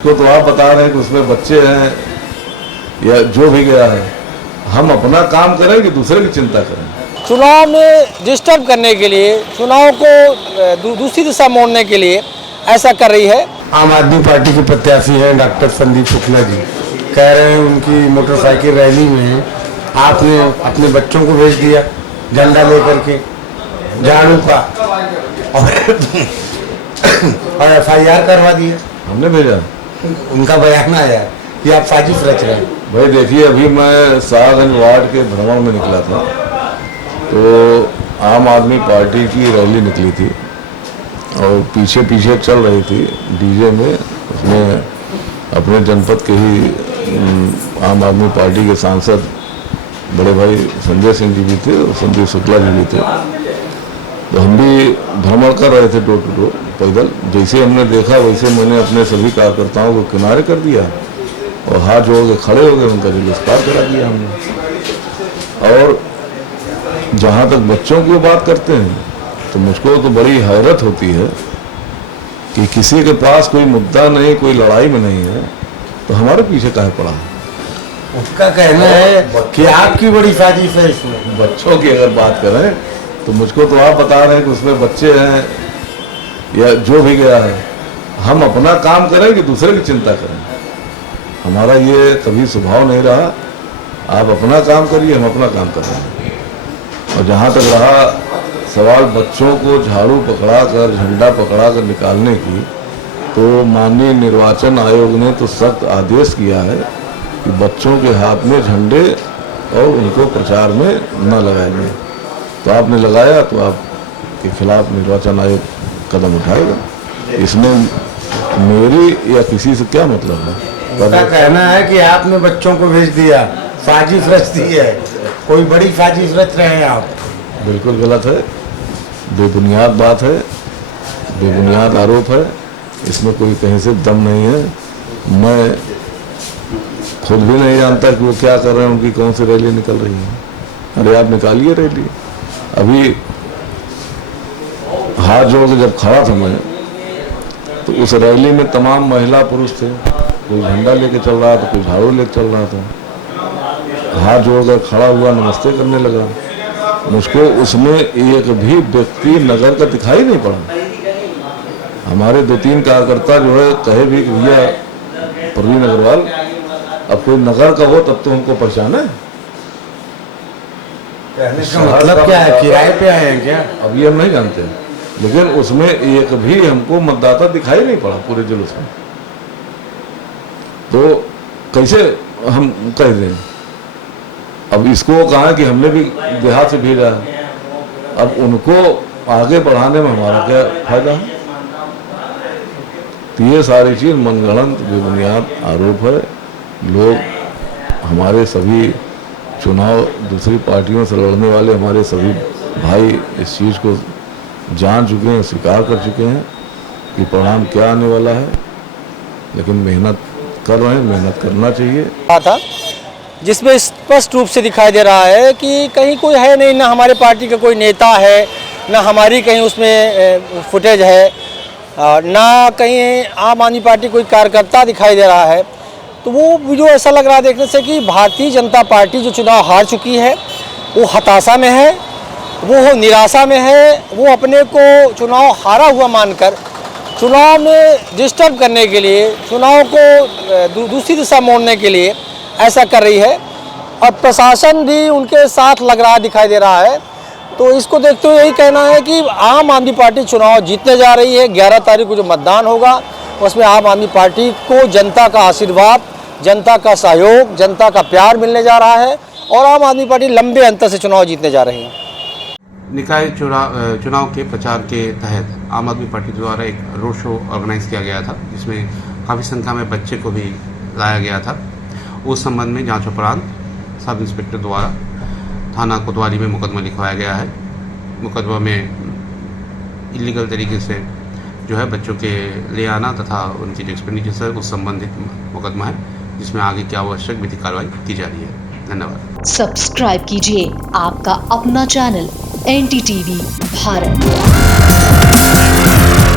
तो आप बता रहे हैं कि उसमें बच्चे हैं या जो भी गया है, हम अपना काम करें कि दूसरे की चिंता करें। चुनाव में डिस्टर्ब करने के लिए, चुनाव को दूसरी दिशा मोड़ने के लिए ऐसा कर रही है। आम आदमी पार्टी के प्रत्याशी हैं डॉक्टर संदीप शुक्ला जी, कह रहे हैं उनकी मोटरसाइकिल रैली में आपने अपने बच्चों को भेज दिया झंडा लेकर के झाड़ू का और FIR करवा दिया। हमने भेजा, उनका बयान आया कि आप साजिश रच रहे हैं। भाई देखिए, अभी मैं शाहगंज वार्ड के भ्रमण में निकला था तो आम आदमी पार्टी की रैली निकली थी और पीछे पीछे चल रही थी डीजे में। उसमें अपने जनपद के ही आम आदमी पार्टी के सांसद बड़े भाई संजय सिंह जी भी थे और संदीप शुक्ला जी भी थे। तो हम भी भ्रमण कर रहे थे डोर टू डोर पैदल। जैसे हमने देखा वैसे मैंने अपने सभी कार्यकर्ताओं को किनारे कर दिया और हाथ जोड़ के खड़े हो गए, उनका जुलूस पार करा दिया हमने। और जहाँ तक बच्चों की बात करते हैं तो मुझको तो बड़ी हैरत होती है कि किसी के पास कोई मुद्दा नहीं, कोई लड़ाई में नहीं है तो हमारे पीछे काहे पड़ा है। उसका कहना है कि आपकी बड़ी साजिश है इसमें। बच्चों की अगर बात करें तो मुझको तो आप बता रहे हैं कि उसमें बच्चे हैं या जो भी गया है, हम अपना काम करें कि दूसरे की चिंता करें। हमारा ये कभी स्वभाव नहीं रहा। आप अपना काम करिए, हम अपना काम कर रहे हैं। और जहाँ तक रहा सवाल बच्चों को झाड़ू पकड़ा कर, झंडा पकड़ा कर निकालने की, तो माननीय निर्वाचन आयोग ने तो सख्त आदेश किया है कि बच्चों के हाथ में झंडे और उनको प्रचार में न लगाएंगे। तो आपने लगाया तो आपके खिलाफ निर्वाचन आयोग कदम उठाएगा। इसमें मेरी या किसी से क्या मतलब है। उसका कहना है कि आपने बच्चों को भेज दिया, साजिश रच दी है, कोई बड़ी साजिश रच रहे हैं आप। बिल्कुल गलत है, बेबुनियाद बात है, बेबुनियाद आरोप है। इसमें कोई कहीं से दम नहीं है। मैं खुद भी नहीं जानता कि वो क्या कर रहे हैं, उनकी कौन सी रैली निकल रही है। अरे आप निकालिए रैली। अभी हाथ जोड़ के जब खड़ा था मैं तो उस रैली में तमाम महिला पुरुष थे। कोई झंडा लेके चल रहा था, कोई झाड़ू लेके चल रहा था। हाथ जोड़कर खड़ा हुआ, नमस्ते करने लगा। मुझको उसमें एक भी व्यक्ति नगर का दिखाई नहीं पड़ा। हमारे 2-3 कार्यकर्ता जो है कहे भी कि भैया प्रवीण अग्रवाल, अब कोई नगर का हो तब तो हमको पहचाने। मतलब क्या है, किराए पे आए हैं क्या? अभी हम नहीं जानते, लेकिन उसमें एक भी हमको मतदाता दिखाई नहीं पड़ा पूरे जुलूस में। तो कैसे हम कह दें। अब इसको कहा कि हमने भी देहात से भेजा है, अब उनको आगे बढ़ाने में हमारा क्या फायदा है। तो ये सारी चीज मनगढ़ंत बेबुनियाद आरोप है। लोग हमारे सभी चुनाव दूसरी पार्टियों से लड़ने वाले हमारे सभी भाई इस चीज़ को जान चुके हैं, स्वीकार कर चुके हैं कि परिणाम क्या आने वाला है। लेकिन मेहनत कर रहे हैं, मेहनत करना चाहिए। था जिसमें स्पष्ट रूप से दिखाई दे रहा है कि कहीं कोई है नहीं, ना हमारे पार्टी का कोई नेता है, ना हमारी कहीं उसमें फुटेज है, ना कहीं आम आदमी पार्टी कोई कार्यकर्ता दिखाई दे रहा है। तो वो वीडियो ऐसा लग रहा है देखने से कि भारतीय जनता पार्टी जो चुनाव हार चुकी है वो हताशा में है, वो निराशा में है। वो अपने को चुनाव हारा हुआ मानकर चुनाव में डिस्टर्ब करने के लिए, चुनाव को दूसरी दिशा मोड़ने के लिए ऐसा कर रही है। और प्रशासन भी उनके साथ लग रहा दिखाई दे रहा है। तो इसको देखते हुए यही कहना है कि आम आदमी पार्टी चुनाव जीतने जा रही है। 11 तारीख को जो मतदान होगा उसमें आम आदमी पार्टी को जनता का आशीर्वाद, जनता का सहयोग, जनता का प्यार मिलने जा रहा है और आम आदमी पार्टी लंबे अंतर से चुनाव जीतने जा रही है। निकाय चुनाव के प्रचार के तहत आम आदमी पार्टी द्वारा एक रोड शो ऑर्गेनाइज किया गया था, जिसमें काफ़ी संख्या में बच्चे को भी लाया गया था। उस संबंध में जांच उपरांत सब इंस्पेक्टर द्वारा थाना कोतवाली में मुकदमा लिखवाया गया है। मुकदमा में इलीगल तरीके से जो है बच्चों के ले आना तथा उनकी जो एक्सपेंडिचर है उस संबंधित मुकदमा है, जिसमें आगे की आवश्यक विधिक कार्रवाई की जा रही है। धन्यवाद। सब्सक्राइब कीजिए आपका अपना चैनल NDTV भारत।